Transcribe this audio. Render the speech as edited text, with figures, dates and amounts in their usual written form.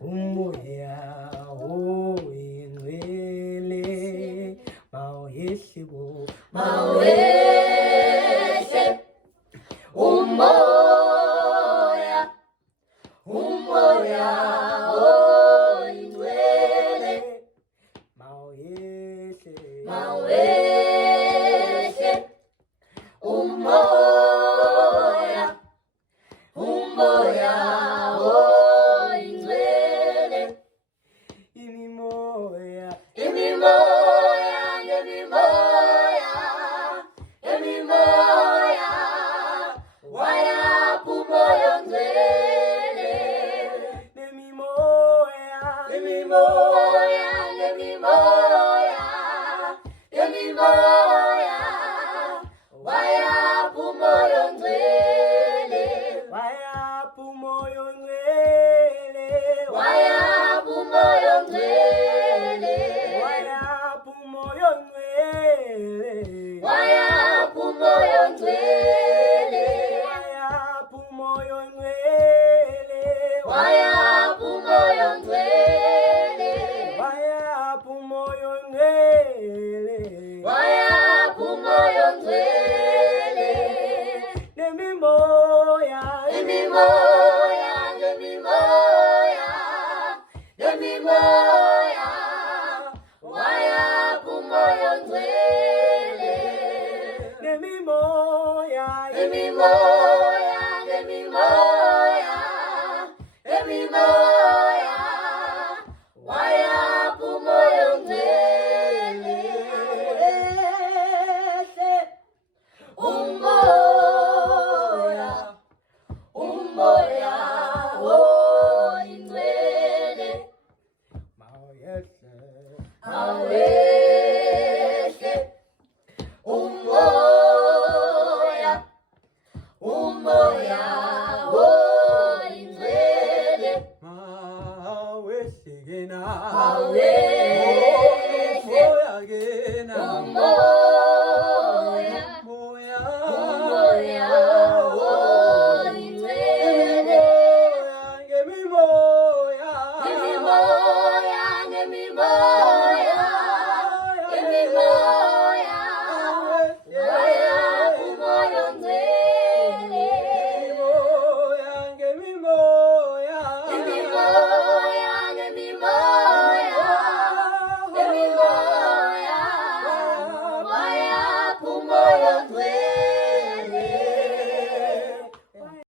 umoya oyingcwele mawehlibo mawehle umoya oyingcwele mawehle umoya oyingcwele imimoya wayapha umoya ongcwele nemimoya wayapha umoya ongcwele wayapha umoya ongcwele wayapha umoya ongcwele wayapha umoya ongcwele wayapha umoya ongcwele wayapha umoya ongcwele wayapha umoya ongcwele wayapha umoya ongcwele wayapha umoya ongcwele nemimoya wayapha umoya ongcwele nemimoya imimoya